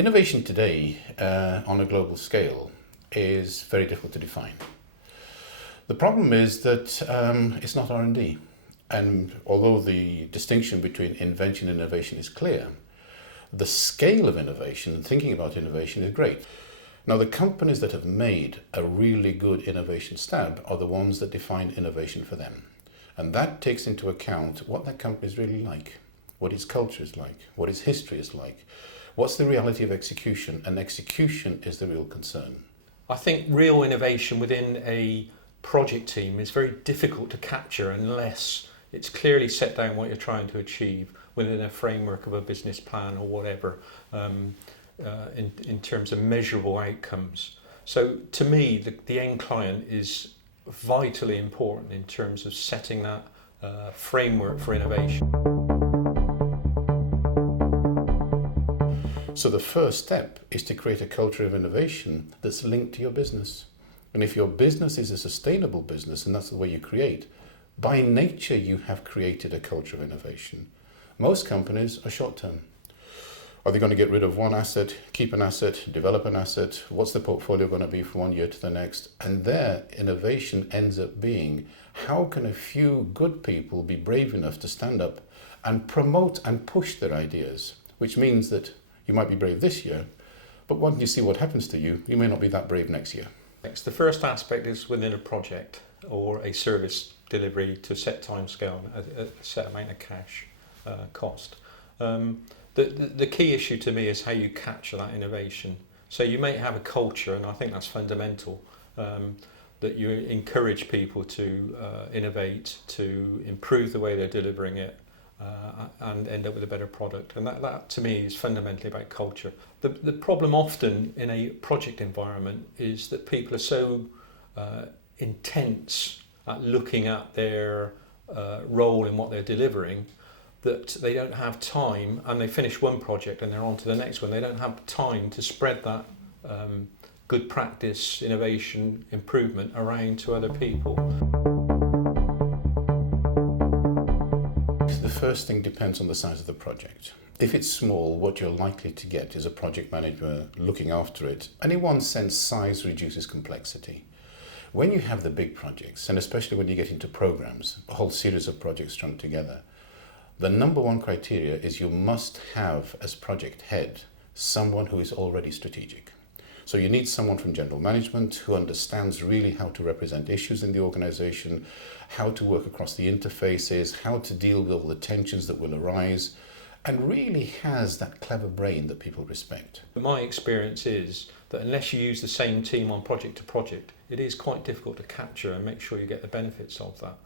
Innovation today on a global scale is very difficult to define. The problem is that it's not R&D. And although the distinction between invention and innovation is clear, the scale of innovation and thinking about innovation is great. Now, the companies that have made a really good innovation stab are the ones that define innovation for them. And that takes into account what that company is really like, what its culture is like, what its history is like, what's the reality of execution, and execution is the real concern. I think real innovation within a project team is very difficult to capture unless it's clearly set down what you're trying to achieve within a framework of a business plan or whatever, in terms of measurable outcomes. So to me, the end client is vitally important in terms of setting that framework for innovation. So the first step is to create a culture of innovation that's linked to your business. And if your business is a sustainable business, and that's the way you create, by nature you have created a culture of innovation. Most companies are short-term. Are they going to get rid of one asset, keep an asset, develop an asset? What's the portfolio going to be from one year to the next? And their innovation ends up being, how can a few good people be brave enough to stand up and promote and push their ideas? Which means that you might be brave this year, but once you see what happens to you, you may not be that brave next year. The first aspect is within a project or a service delivery to a set time scale, a set amount of cash cost. The key issue to me is how you capture that innovation. So you may have a culture, and I think that's fundamental, that you encourage people to innovate, to improve the way they're delivering it, and end up with a better product. And that to me is fundamentally about culture. The problem often in a project environment is that people are so intense at looking at their role in what they're delivering that they don't have time, and they finish one project and they're on to the next one. They don't have time to spread that good practice, innovation, improvement around to other people. The first thing depends on the size of the project. If it's small, what you're likely to get is a project manager looking after it, and in one sense, size reduces complexity. When you have the big projects, and especially when you get into programs, a whole series of projects strung together, the number one criteria is you must have, as project head, someone who is already strategic. So you need someone from general management who understands really how to represent issues in the organization, how to work across the interfaces, how to deal with all the tensions that will arise, and really has that clever brain that people respect. My experience is that unless you use the same team on project to project, it is quite difficult to capture and make sure you get the benefits of that.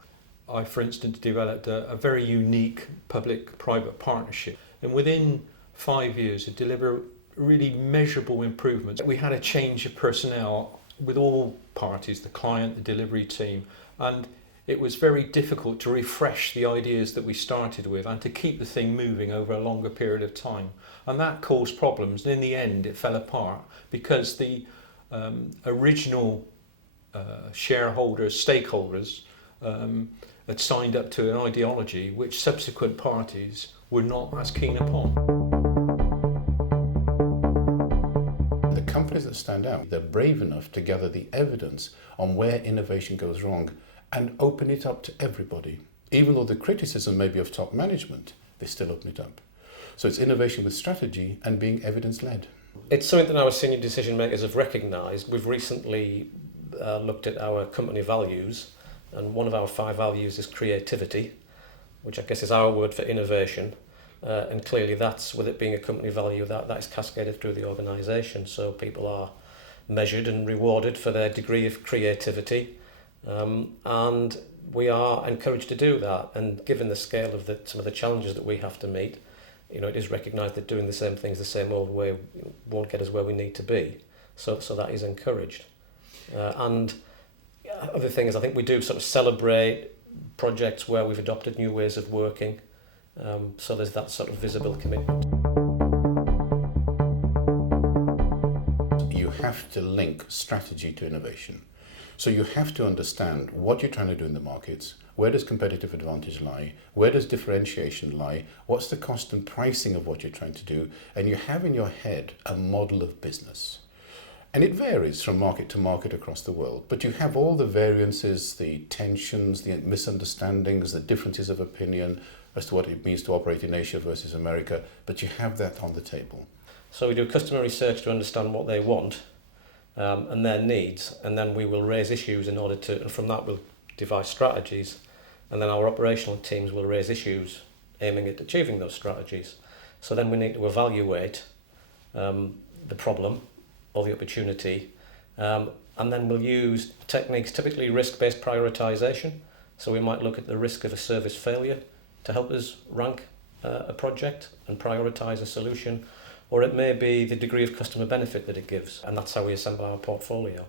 I, for instance, developed a very unique public-private partnership, and within 5 years it delivered really measurable improvements. We had a change of personnel with all parties, the client, the delivery team, and it was very difficult to refresh the ideas that we started with and to keep the thing moving over a longer period of time. And that caused problems, and in the end it fell apart because the original shareholders, stakeholders, had signed up to an ideology which subsequent parties were not as keen upon. The companies that stand out, they're brave enough to gather the evidence on where innovation goes wrong and open it up to everybody. Even though the criticism may be of top management, they still open it up. So it's innovation with strategy and being evidence-led. It's something that our senior decision makers have recognised. We've recently looked at our company values, and one of our 5 values is creativity, which I guess is our word for innovation. And clearly that's, with it being a company value, that is cascaded through the organisation. So people are measured and rewarded for their degree of creativity. And we are encouraged to do that. And given the scale of some of the challenges that we have to meet, it is recognised that doing the same things the same old way won't get us where we need to be. So that is encouraged. And other thing is, I think we do sort of celebrate projects where we've adopted new ways of working. So there's that sort of visible commitment. You have to link strategy to innovation. So you have to understand what you're trying to do in the markets. Where does competitive advantage lie? Where does differentiation lie? What's the cost and pricing of what you're trying to do? And you have in your head a model of business. And it varies from market to market across the world. But you have all the variances, the tensions, the misunderstandings, the differences of opinion as to what it means to operate in Asia versus America. But you have that on the table. So we do customer research to understand what they want and their needs, and then we will raise issues in order to, and from that we'll devise strategies, and then our operational teams will raise issues aiming at achieving those strategies. So then we need to evaluate the problem or the opportunity, and then we'll use techniques, typically risk-based prioritization. So we might look at the risk of a service failure to help us rank a project and prioritize a solution, or it may be the degree of customer benefit that it gives, and that's how we assemble our portfolio.